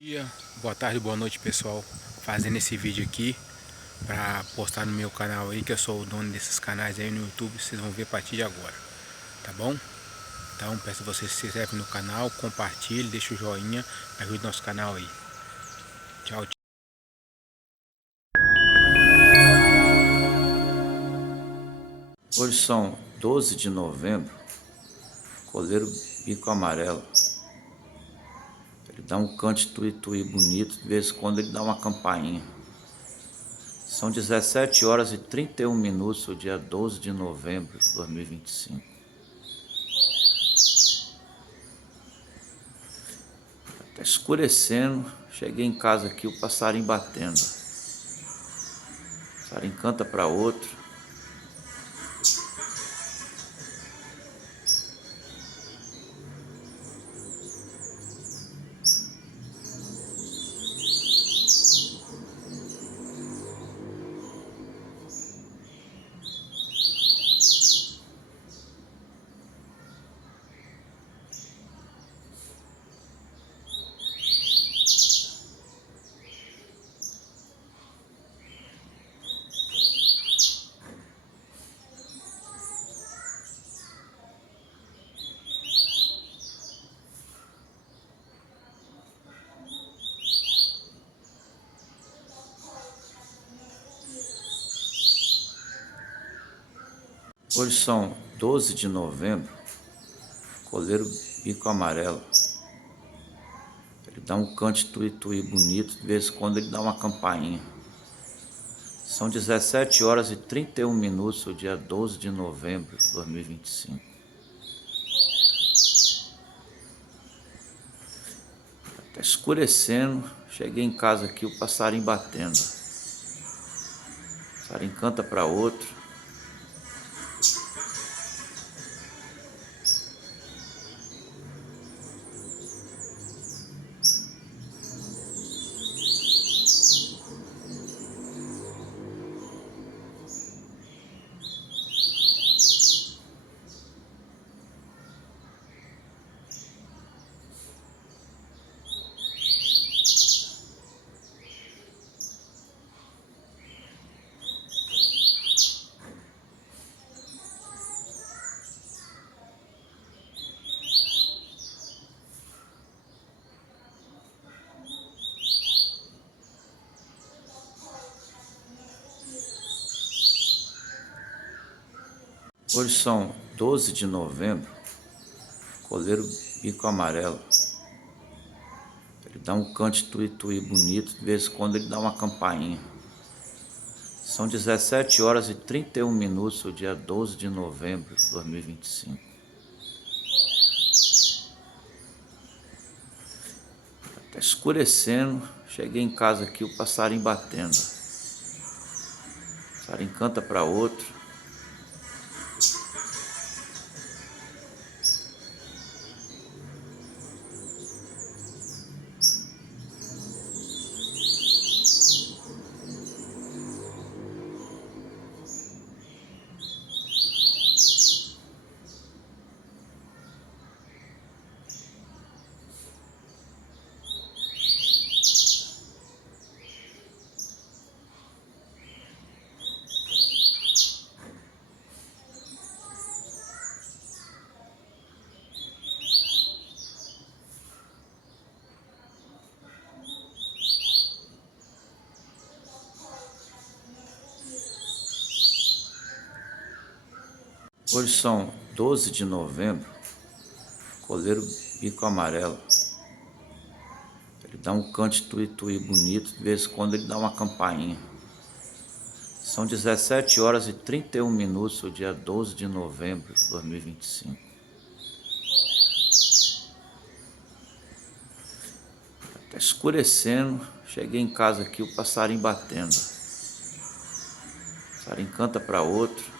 Dia, boa tarde, boa noite, pessoal. Fazendo esse vídeo aqui para postar no meu canal aí, que eu sou o dono desses canais aí no YouTube. Vocês vão ver a partir de agora, tá bom? Então peço a vocês que se inscrevam no canal, compartilhem, deixem o joinha, ajude nosso canal aí. Tchau, tchau. Hoje são 12 de novembro, coleiro bico amarelo. Ele dá um cante tui-tui bonito, de vez em quando ele dá uma campainha. São 17 horas e 31 minutos, o dia 12 de novembro de 2025. Tá escurecendo, cheguei em casa aqui, o passarinho batendo. O passarinho canta para outro. Hoje são 12 de novembro, coleiro bico amarelo. Ele dá um cante tui-tui bonito, de vez em quando ele dá uma campainha. São 17 horas e 31 minutos, o dia 12 de novembro de 2025. Tá escurecendo, cheguei em casa aqui, o passarinho batendo. O passarinho canta para outro. Hoje são 12 de novembro, coleiro bico amarelo. Ele dá um cante tui-tui bonito, de vez em quando ele dá uma campainha. São 17 horas e 31 minutos, o dia 12 de novembro de 2025. Tá escurecendo, cheguei em casa aqui, o passarinho batendo. O passarinho canta para outro. Hoje são 12 de novembro, coleiro bico amarelo. Ele dá um cante tui-tui bonito, de vez em quando ele dá uma campainha. São 17 horas e 31 minutos, o dia 12 de novembro de 2025. Tá escurecendo, cheguei em casa aqui, o passarinho batendo. O passarinho canta para outro.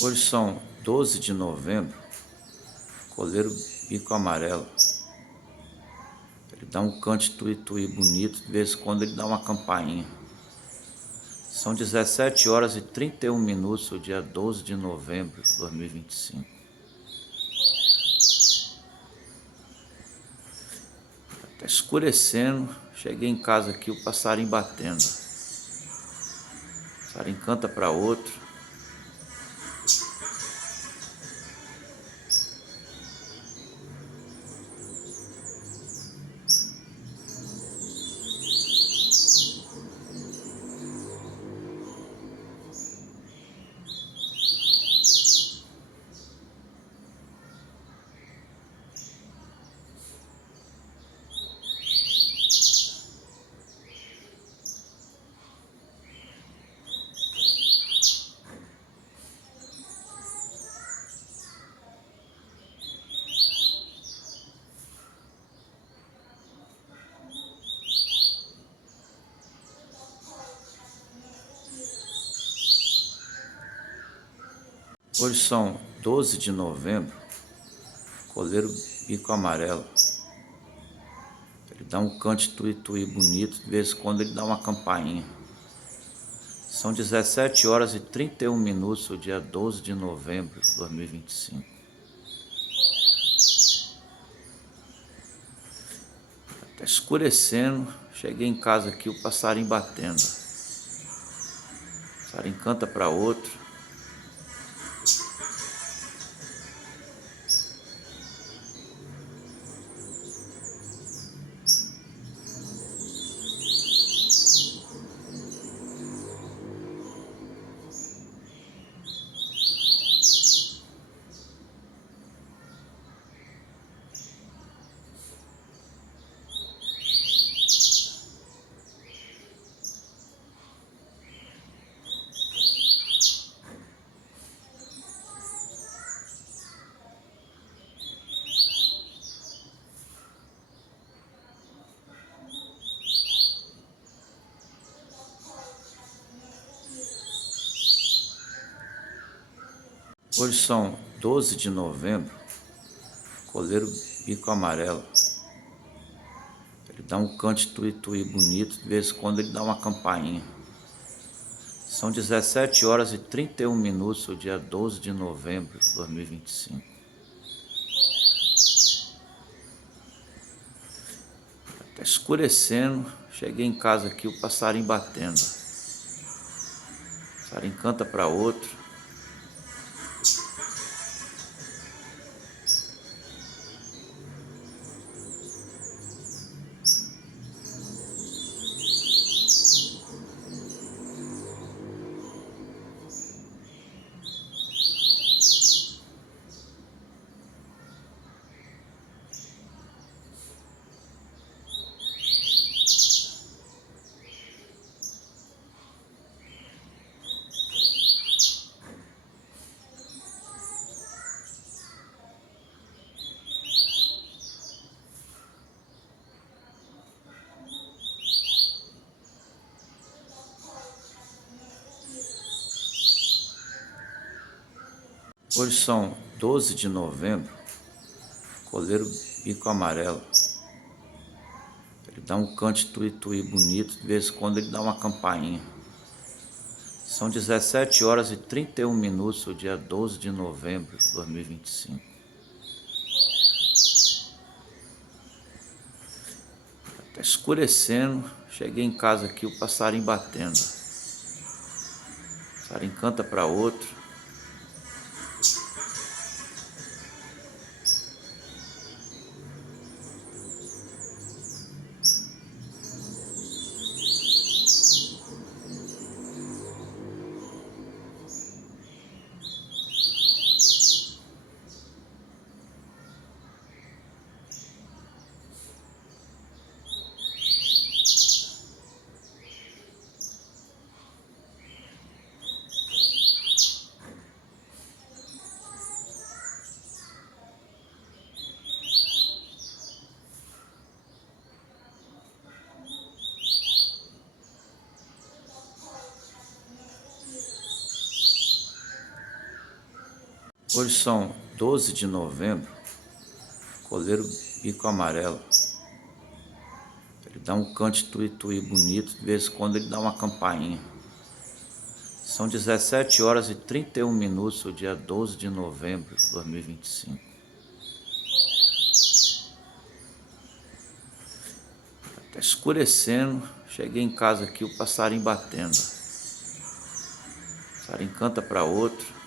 Hoje são 12 de novembro, coleiro bico amarelo. Ele dá um cante tuí-tuí bonito, de vez em quando ele dá uma campainha. São 17 horas e 31 minutos, o dia 12 de novembro de 2025. Tá escurecendo, cheguei em casa aqui, o passarinho batendo. O passarinho canta para outro. Hoje são 12 de novembro, coleiro bico amarelo. Ele dá um cante tuí-tuí bonito, de vez em quando ele dá uma campainha. São 17 horas e 31 minutos, o dia 12 de novembro de 2025. Tá escurecendo, cheguei em casa aqui, o passarinho batendo. O passarinho canta para outro. Hoje são 12 de novembro, coleiro bico amarelo. Ele dá um cante tuí-tuí bonito, de vez em quando ele dá uma campainha. São 17 horas e 31 minutos, o dia 12 de novembro de 2025. Tá escurecendo, cheguei em casa aqui, o passarinho batendo. O passarinho canta para outro. Hoje são 12 de novembro, coleiro bico amarelo. Ele dá um cante tuí-tuí bonito, de vez em quando ele dá uma campainha. São 17 horas e 31 minutos, o dia 12 de novembro de 2025. Tá escurecendo, cheguei em casa aqui, o passarinho batendo. O passarinho canta para outro. Hoje são 12 de novembro, coleiro bico amarelo. Ele dá um cante tui-tui bonito, de vez em quando ele dá uma campainha. São 17 horas e 31 minutos, o dia 12 de novembro de 2025. Tá escurecendo, cheguei em casa aqui, o passarinho batendo. O passarinho canta para outro.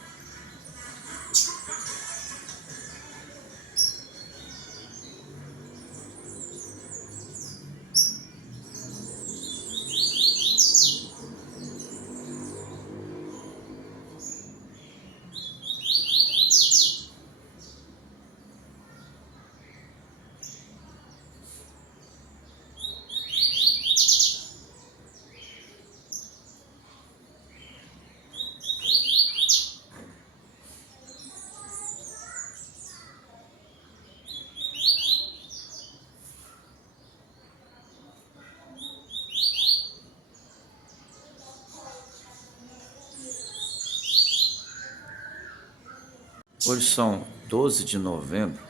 Hoje são 12 de novembro,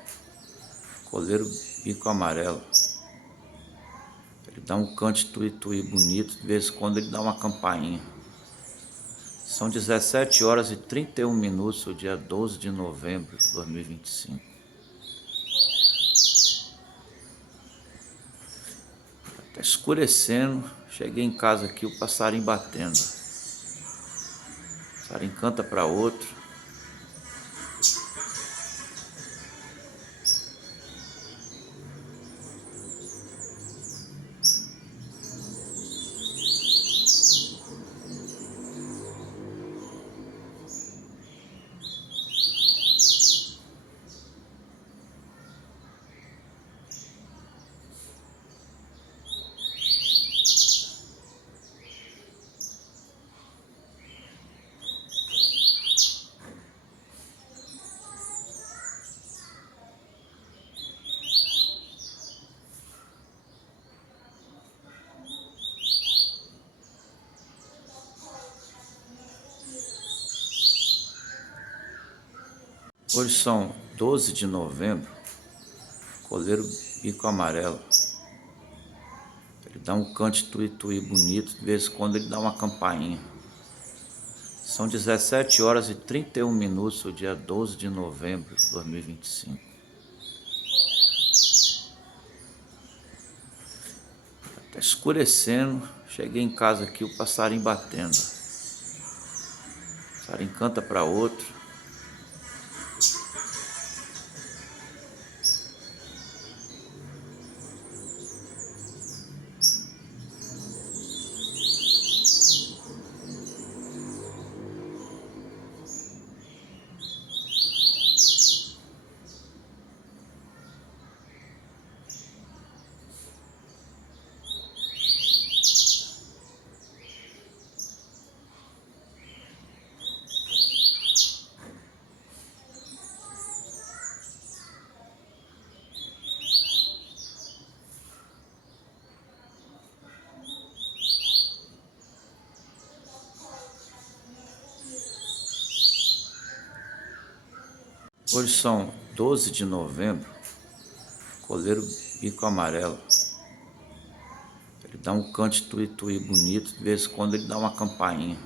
coleiro bico amarelo. Ele dá um cante tui-tui bonito, de vez em quando ele dá uma campainha. São 17 horas e 31 minutos, o dia 12 de novembro de 2025. Tá escurecendo, cheguei em casa aqui, o passarinho batendo. O passarinho canta para outro. Hoje são 12 de novembro, coleiro bico amarelo. Ele dá um cante tui-tui bonito, de vez em quando ele dá uma campainha. São 17 horas e 31 minutos, o dia 12 de novembro de 2025. Tá escurecendo, cheguei em casa aqui, o passarinho batendo. O passarinho canta para outro. Hoje são 12 de novembro, coleiro bico amarelo. Ele dá um cante tui-tui bonito, de vez em quando ele dá uma campainha.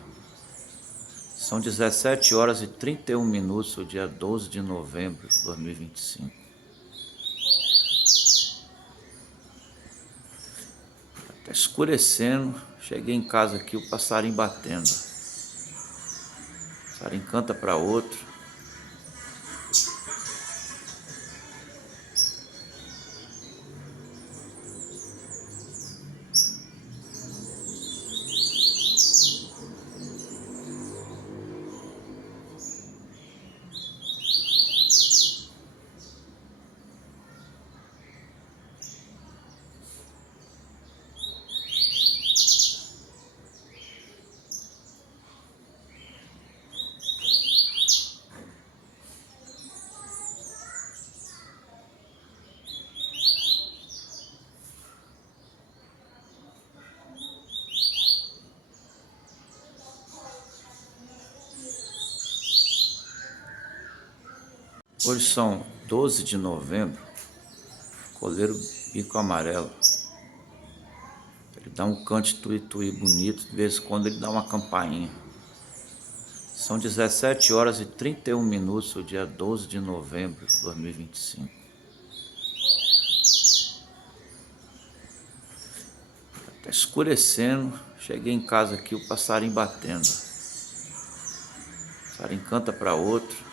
São 17 horas e 31 minutos, o dia 12 de novembro de 2025. Tá escurecendo, cheguei em casa aqui, o passarinho batendo. O passarinho canta para outro. Hoje são 12 de novembro, coleiro bico amarelo. Ele dá um cante tuí-tuí bonito, de vez em quando ele dá uma campainha. São 17 horas e 31 minutos, o dia 12 de novembro de 2025. Tá escurecendo, cheguei em casa aqui, o passarinho batendo. O passarinho canta para outro.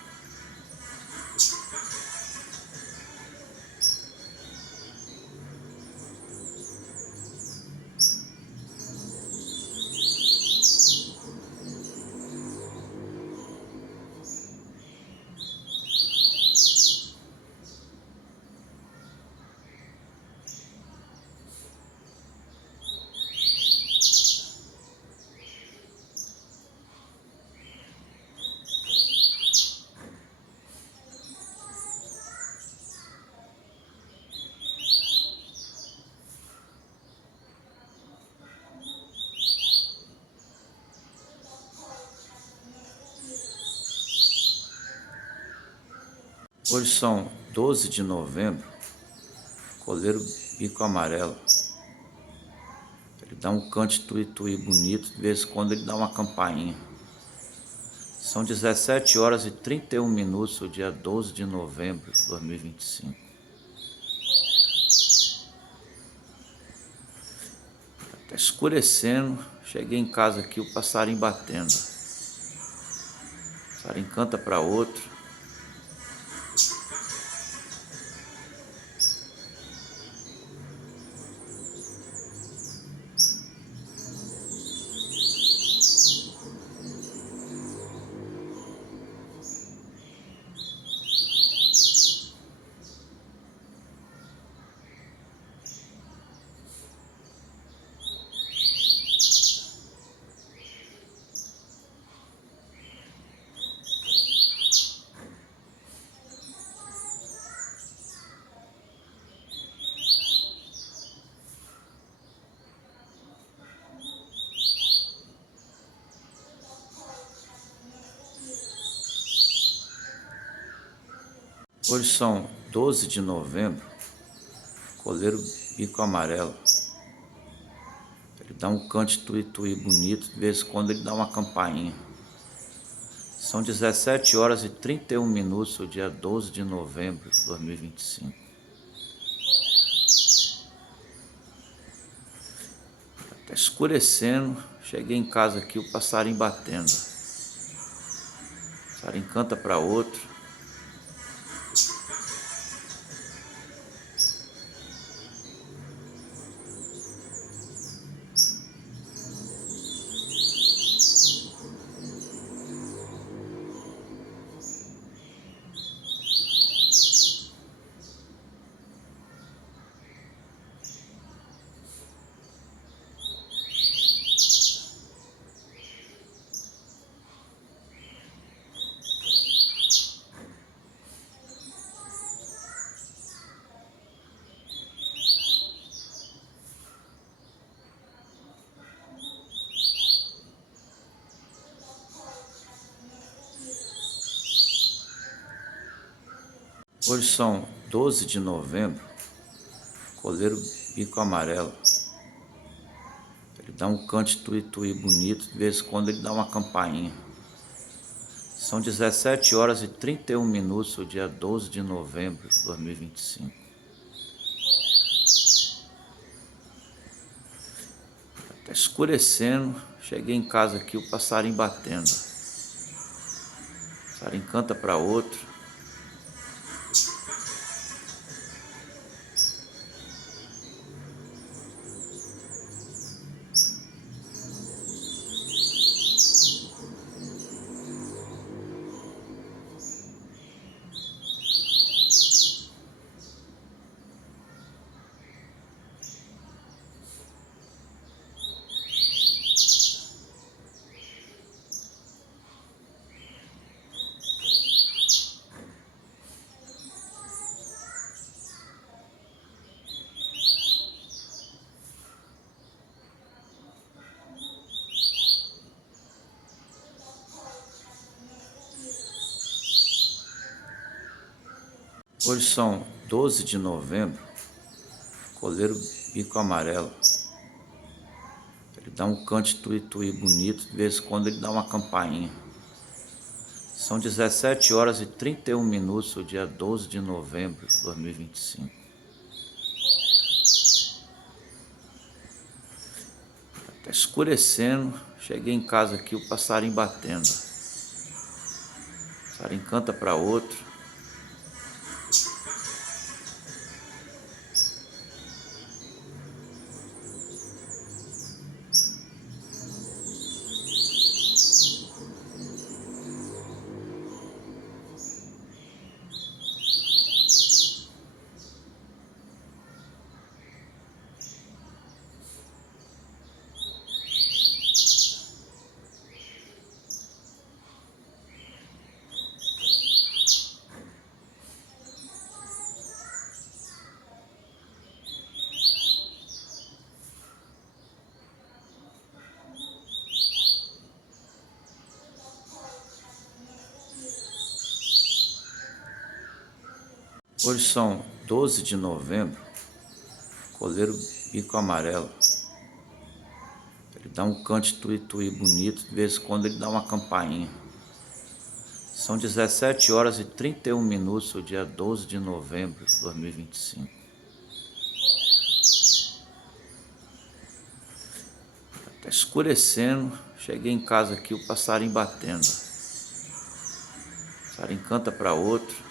Hoje são 12 de novembro, coleiro bico amarelo. Ele dá um cante tuí-tuí bonito, de vez em quando ele dá uma campainha. São 17 horas e 31 minutos, o dia 12 de novembro de 2025. Tá escurecendo, cheguei em casa aqui, o passarinho batendo. O passarinho canta para outro. Hoje são 12 de novembro, coleiro bico amarelo. Ele dá um cante tuí-tuí bonito, de vez em quando ele dá uma campainha. São 17 horas e 31 minutos, o dia 12 de novembro de 2025. Tá escurecendo, cheguei em casa aqui, o passarinho batendo. O passarinho canta para outro. Hoje são 12 de novembro, coleiro bico amarelo. Ele dá um cante tuí-tuí bonito, de vez em quando ele dá uma campainha. São 17 horas e 31 minutos, o dia 12 de novembro de 2025. Tá escurecendo, cheguei em casa aqui, o passarinho batendo. O passarinho canta para outro. Hoje são 12 de novembro, coleiro bico amarelo. Ele dá um cante tuí-tuí bonito, de vez em quando ele dá uma campainha. São 17 horas e 31 minutos, o dia 12 de novembro de 2025. Tá escurecendo, cheguei em casa aqui, o passarinho batendo. O passarinho canta para outro. Hoje são 12 de novembro, coleiro bico amarelo. Ele dá um cante tuí-tuí bonito, de vez em quando ele dá uma campainha. São 17 horas e 31 minutos, o dia 12 de novembro de 2025. Tá escurecendo, cheguei em casa aqui, o passarinho batendo. O passarinho canta para outro.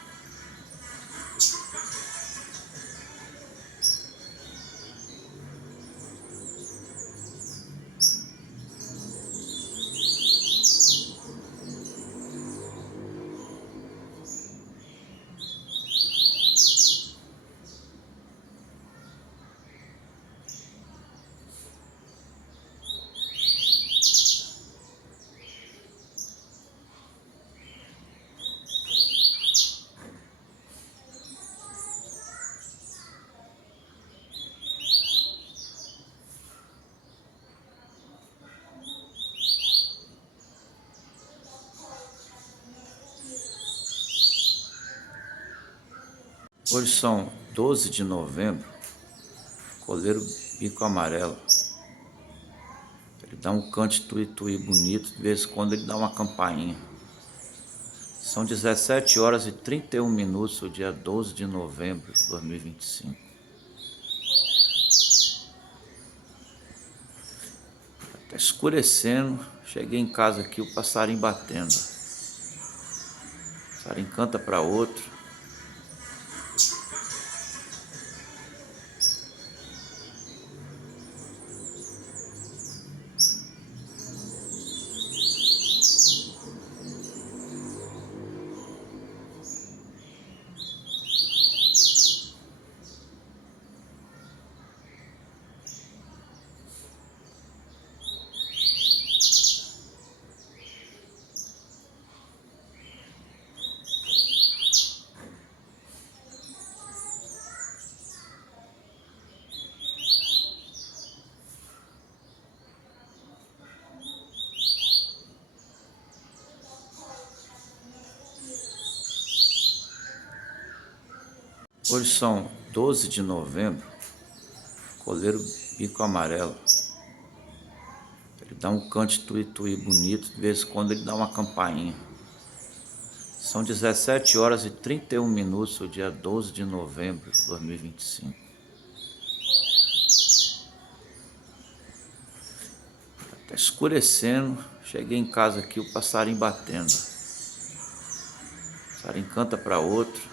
Hoje são 12 de novembro, coleiro bico amarelo. Ele dá um cante tuí-tuí bonito, de vez em quando ele dá uma campainha. São 17 horas e 31 minutos, o dia 12 de novembro de 2025. Tá escurecendo, cheguei em casa aqui, o passarinho batendo. O passarinho canta para outro. Hoje são 12 de novembro, coleiro bico amarelo. Ele dá um cante tuí-tuí bonito, de vez em quando ele dá uma campainha. São 17 horas e 31 minutos, o dia 12 de novembro de 2025. Tá escurecendo, cheguei em casa aqui, o passarinho batendo. O passarinho canta para outro.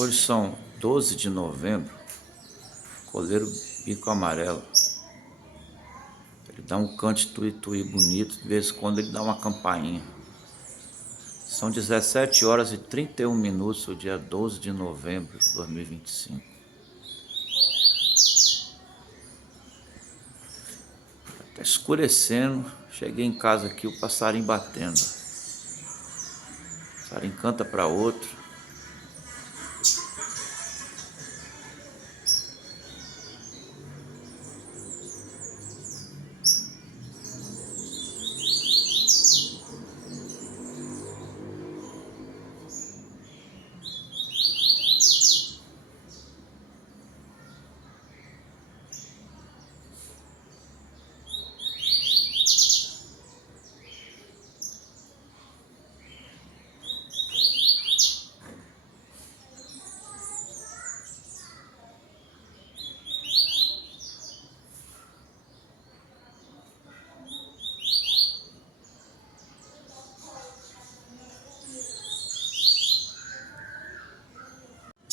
Hoje são 12 de novembro, coleiro bico amarelo. Ele dá um cante tui-tui bonito, de vez em quando ele dá uma campainha. São 17 horas e 31 minutos, o dia 12 de novembro de 2025. Tá escurecendo, cheguei em casa aqui, o passarinho batendo. O passarinho canta para outro.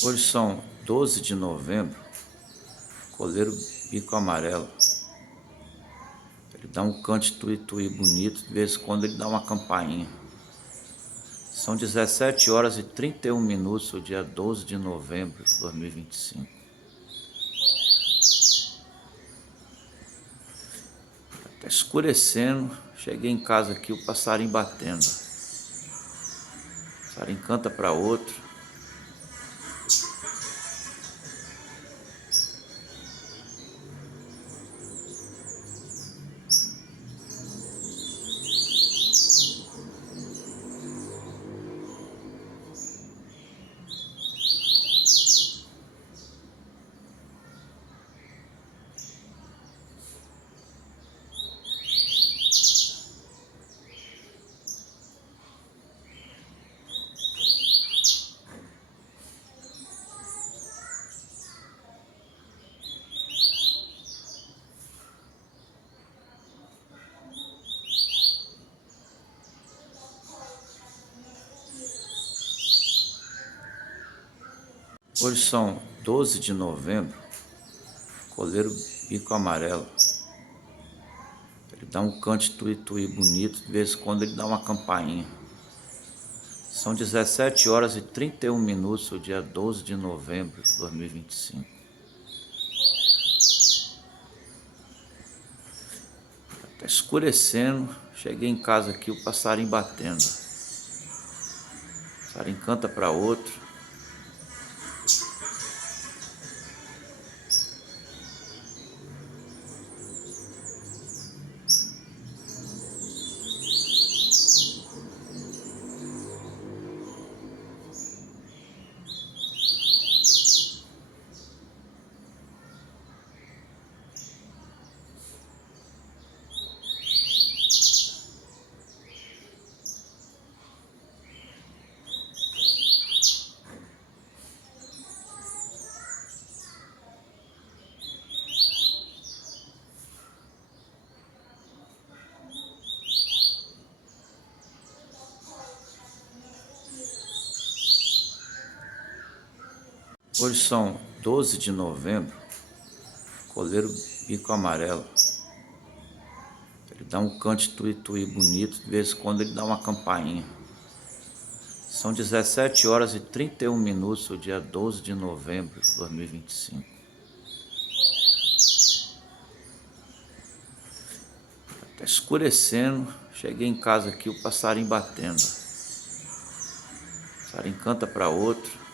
Hoje são 12 de novembro, coleiro bico amarelo. Ele dá um cante tui-tui bonito, de vez em quando ele dá uma campainha. São 17 horas e 31 minutos, o dia 12 de novembro de 2025. Tá escurecendo, cheguei em casa aqui, o passarinho batendo. O passarinho canta para outro. Hoje são 12 de novembro, coleiro bico amarelo. Ele dá um cante tui-tui bonito, de vez em quando ele dá uma campainha. São 17 horas e 31 minutos, o dia 12 de novembro de 2025. Tá escurecendo, cheguei em casa aqui, o passarinho batendo. O passarinho canta para outro. Hoje são 12 de novembro, coleiro bico amarelo. Ele dá um cante tui-tui bonito, de vez em quando ele dá uma campainha. São 17 horas e 31 minutos, o dia 12 de novembro de 2025. Tá escurecendo, cheguei em casa aqui, o passarinho batendo. O passarinho canta para outro.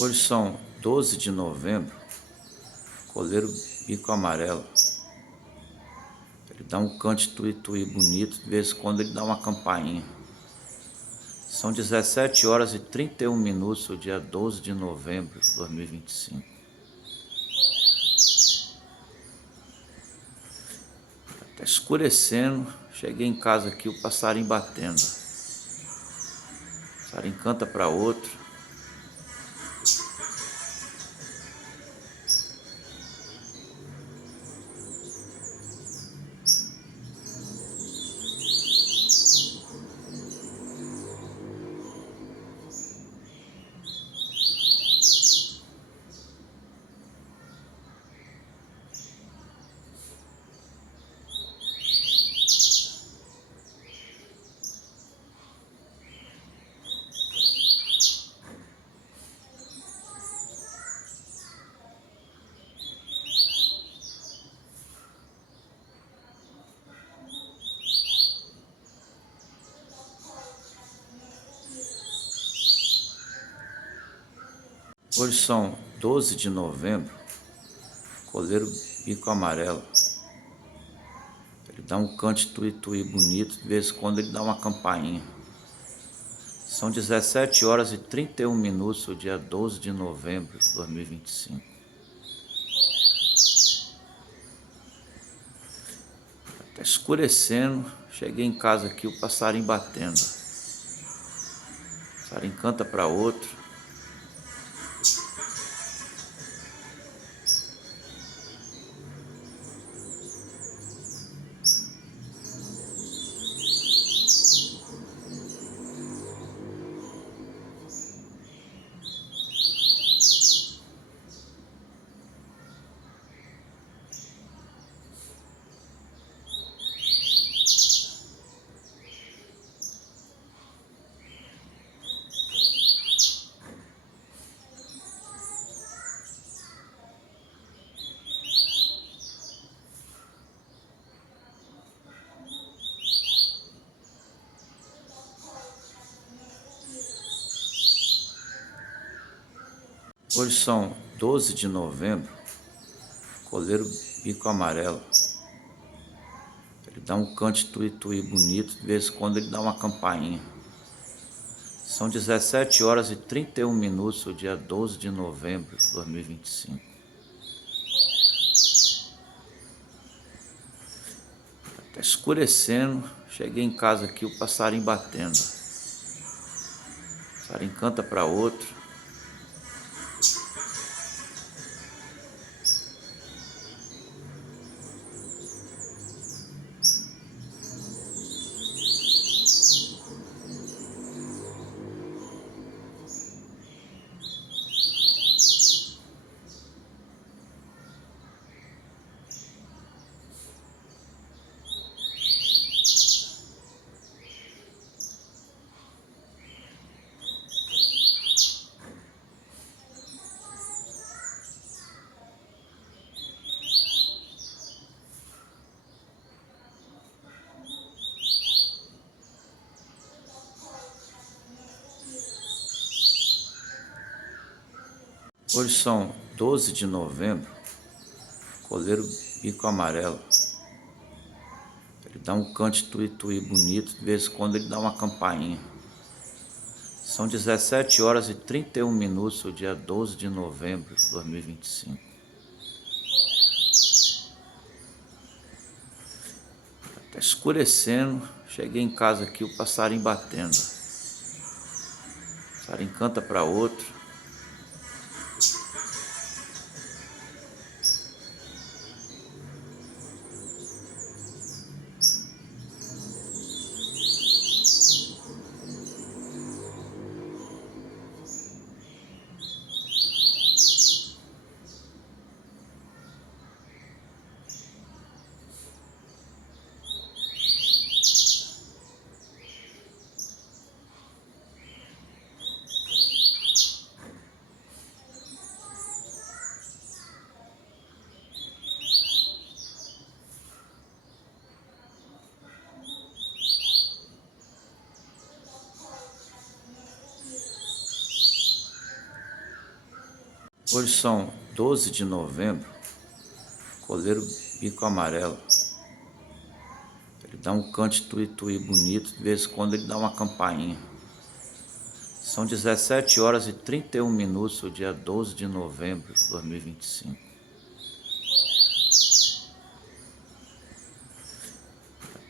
Hoje são 12 de novembro, coleiro bico amarelo. Ele dá um cante tuí-tuí bonito, de vez em quando ele dá uma campainha. São 17 horas e 31 minutos, o dia 12 de novembro de 2025. Tá escurecendo, cheguei em casa aqui, o passarinho batendo. O passarinho canta para outro. Hoje são 12 de novembro, coleiro bico amarelo. Ele dá um cante tuí-tuí bonito, de vez em quando ele dá uma campainha. São 17 horas e 31 minutos, o dia 12 de novembro de 2025. Tá escurecendo, cheguei em casa aqui, o passarinho batendo. O passarinho canta para outro. Hoje são 12 de novembro, coleiro bico amarelo. Ele dá um cante tuí-tuí bonito, de vez em quando ele dá uma campainha. São 17 horas e 31 minutos, o dia 12 de novembro de 2025. Tá escurecendo, cheguei em casa aqui, o passarinho batendo. O passarinho canta para outro. Hoje são 12 de novembro, coleiro bico amarelo. Ele dá um cante tuí-tuí bonito, de vez em quando ele dá uma campainha. São 17 horas e 31 minutos, o dia 12 de novembro de 2025. Tá escurecendo, cheguei em casa aqui, o passarinho batendo. O passarinho canta para outro. Hoje são 12 de novembro, coleiro bico amarelo. Ele dá um cante tuí-tuí bonito, de vez em quando ele dá uma campainha. São 17 horas e 31 minutos, o dia 12 de novembro de 2025.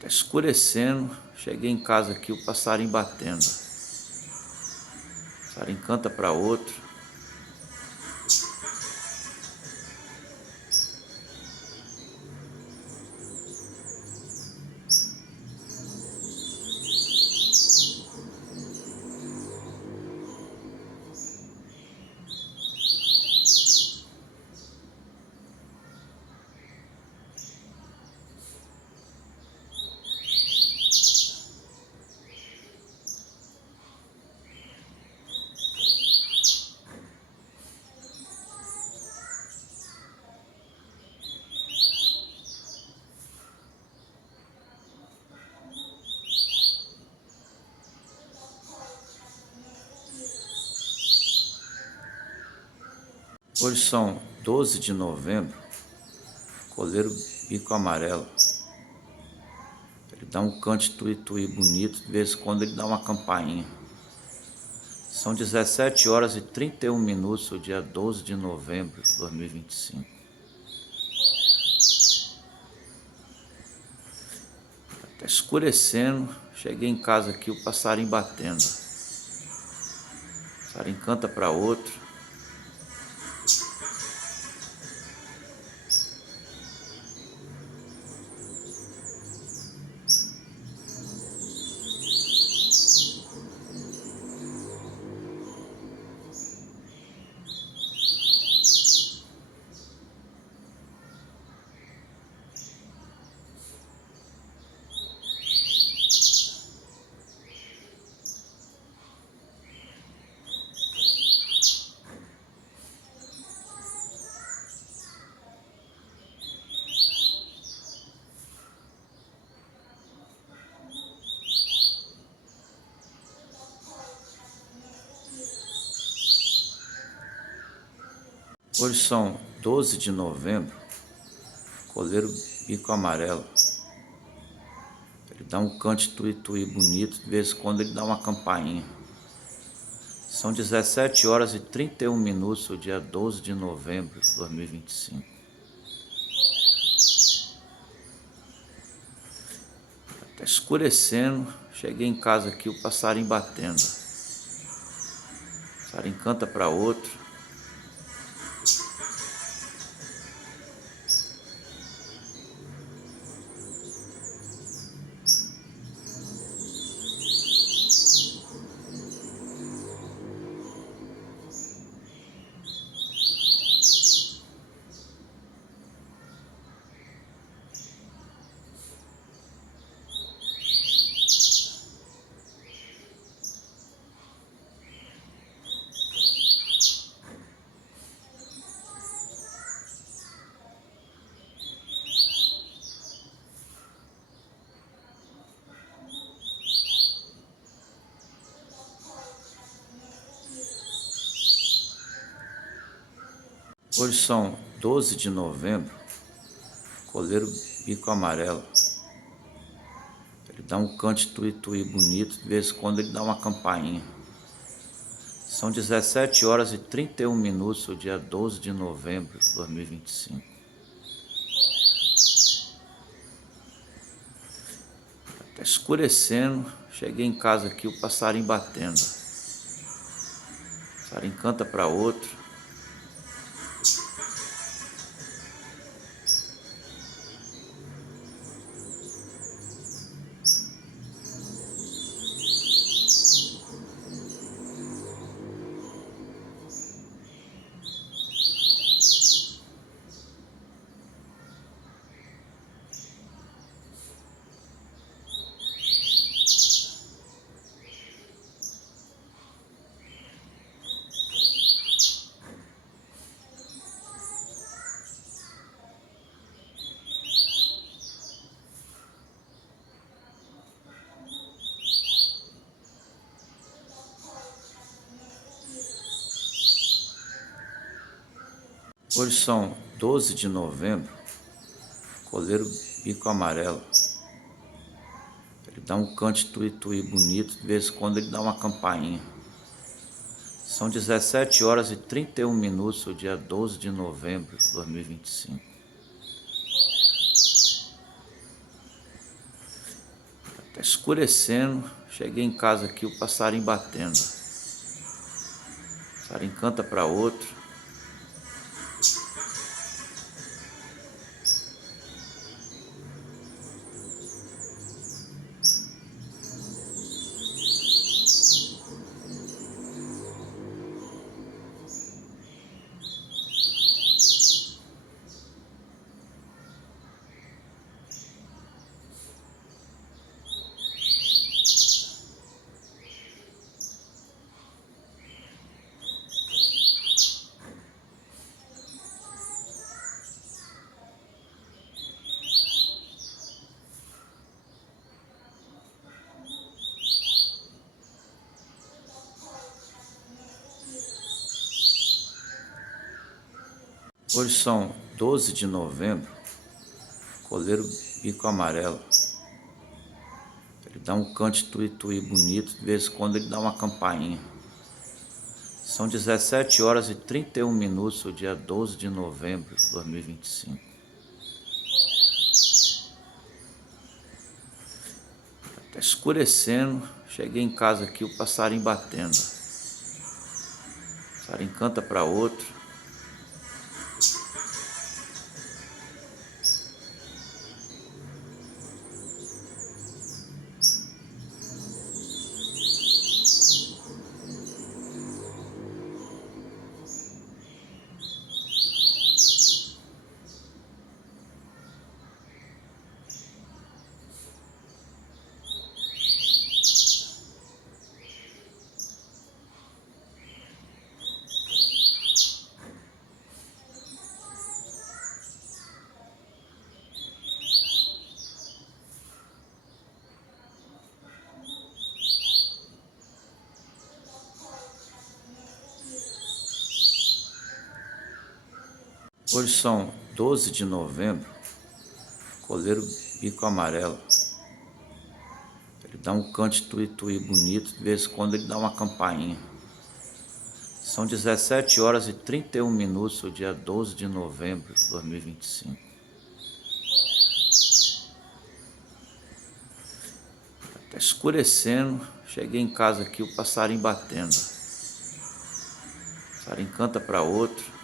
Tá escurecendo, cheguei em casa aqui, o passarinho batendo. O passarinho canta para outro. Hoje são 12 de novembro, coleiro bico amarelo. Ele dá um cante tuí-tuí bonito, de vez em quando ele dá uma campainha. São 17 horas e 31 minutos, o dia 12 de novembro de 2025. Tá escurecendo, cheguei em casa aqui, o passarinho batendo. O passarinho canta para outro. Hoje são 12 de novembro, coleiro bico amarelo. Ele dá um cante tuí-tuí bonito, de vez em quando ele dá uma campainha. São 17 horas e 31 minutos, o dia 12 de novembro de 2025. Tá escurecendo, cheguei em casa aqui, o passarinho batendo. O passarinho canta para outro. Hoje são 12 de novembro, coleiro bico amarelo. Ele dá um cante tuí-tuí bonito, de vez em quando ele dá uma campainha. São 17 horas e 31 minutos, o dia 12 de novembro de 2025. Tá escurecendo, cheguei em casa aqui, o passarinho batendo. O passarinho canta para outro. Hoje são 12 de novembro, coleiro bico amarelo. Ele dá um cante tui-tui bonito, de vez em quando ele dá uma campainha. São 17 horas e 31 minutos, o dia 12 de novembro de 2025. Tá escurecendo, cheguei em casa aqui, o passarinho batendo. O passarinho canta para outro. Hoje são 12 de novembro, coleiro bico amarelo. Ele dá um cante tui-tui bonito, de vez em quando ele dá uma campainha. São 17 horas e 31 minutos, o dia 12 de novembro de 2025. Tá escurecendo, cheguei em casa aqui, o passarinho batendo. O passarinho canta para outro. Hoje são 12 de novembro, coleiro bico amarelo. Ele dá um cante tui-tui bonito, de vez em quando ele dá uma campainha. São 17 horas e 31 minutos, o dia 12 de novembro de 2025. Tá escurecendo, cheguei em casa aqui, o passarinho batendo. O passarinho canta para outro.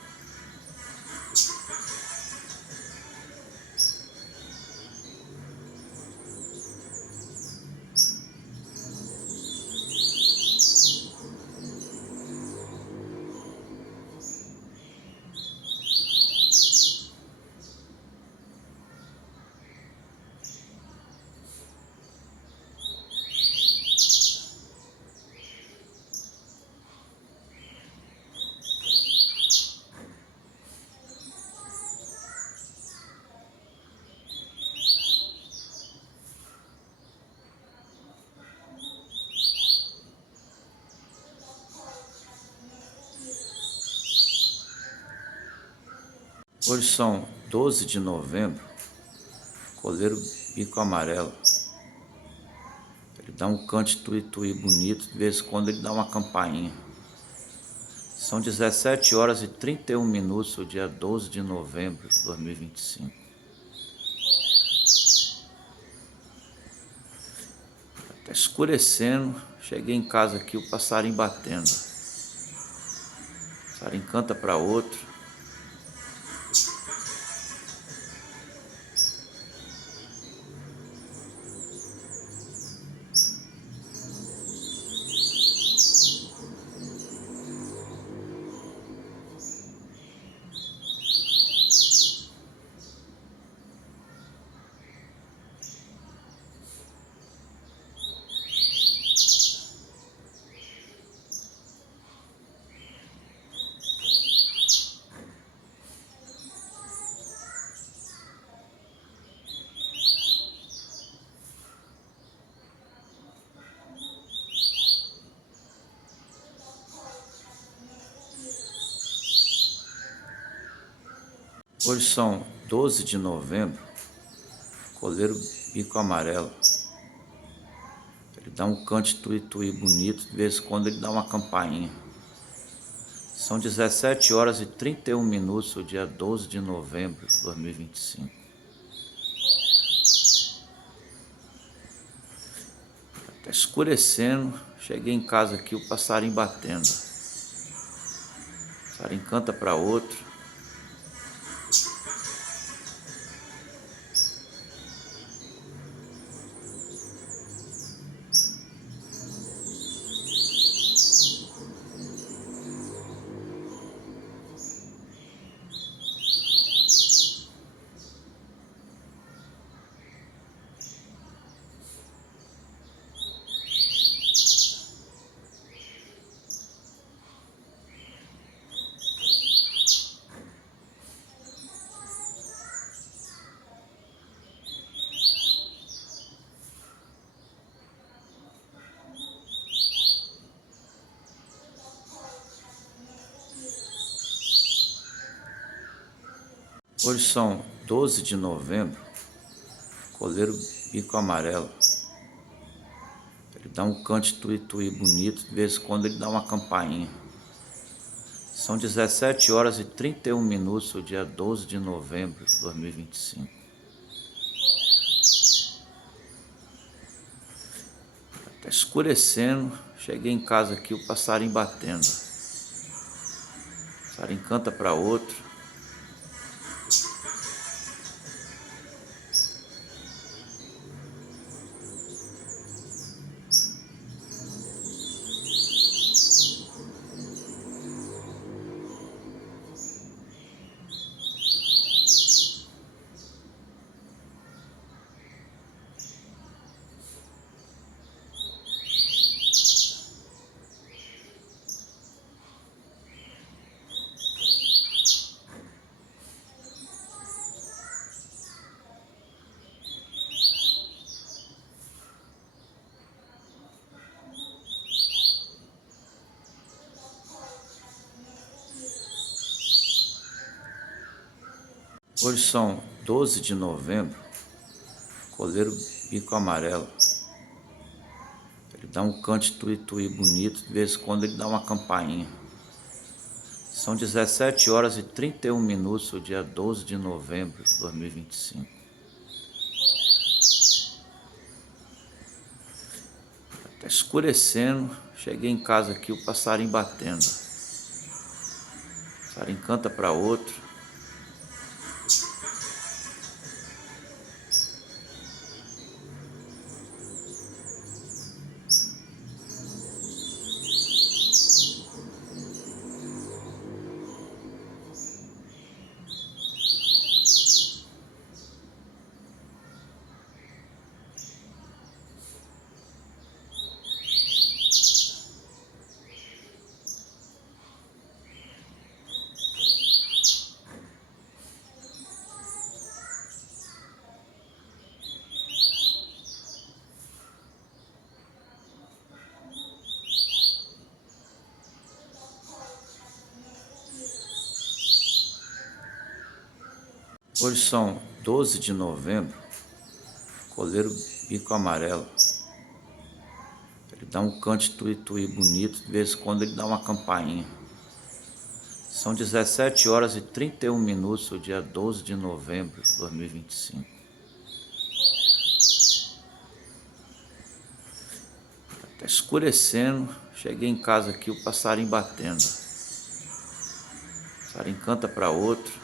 Hoje são 12 de novembro, coleiro bico amarelo. Ele dá um cante tui-tui bonito, de vez em quando ele dá uma campainha. São 17 horas e 31 minutos, o dia 12 de novembro de 2025. Tá escurecendo, cheguei em casa aqui, o passarinho batendo. O passarinho canta para outro. Hoje são 12 de novembro, coleiro bico amarelo. Ele dá um cante tuí-tuí bonito, de vez em quando ele dá uma campainha. São 17 horas e 31 minutos, o dia 12 de novembro de 2025. Tá escurecendo, cheguei em casa aqui, o passarinho batendo. O passarinho canta para outro. Hoje são 12 de novembro, coleiro bico amarelo. Ele dá um cante tuí-tuí bonito, de vez em quando ele dá uma campainha. São 17 horas e 31 minutos, o dia 12 de novembro de 2025. Tá escurecendo, cheguei em casa aqui, o passarinho batendo. O passarinho canta para outro. Hoje são 12 de novembro, coleiro bico amarelo. Ele dá um cante tuí-tuí bonito, de vez em quando ele dá uma campainha. São 17 horas e 31 minutos, o dia 12 de novembro de 2025. Tá escurecendo, cheguei em casa aqui, o passarinho batendo. O passarinho canta para outro. Hoje são 12 de novembro, coleiro bico amarelo. Ele dá um cante tuí-tuí bonito, de vez em quando ele dá uma campainha. São 17 horas e 31 minutos, o dia 12 de novembro de 2025. Tá escurecendo, cheguei em casa aqui, o passarinho batendo. O passarinho canta para outro.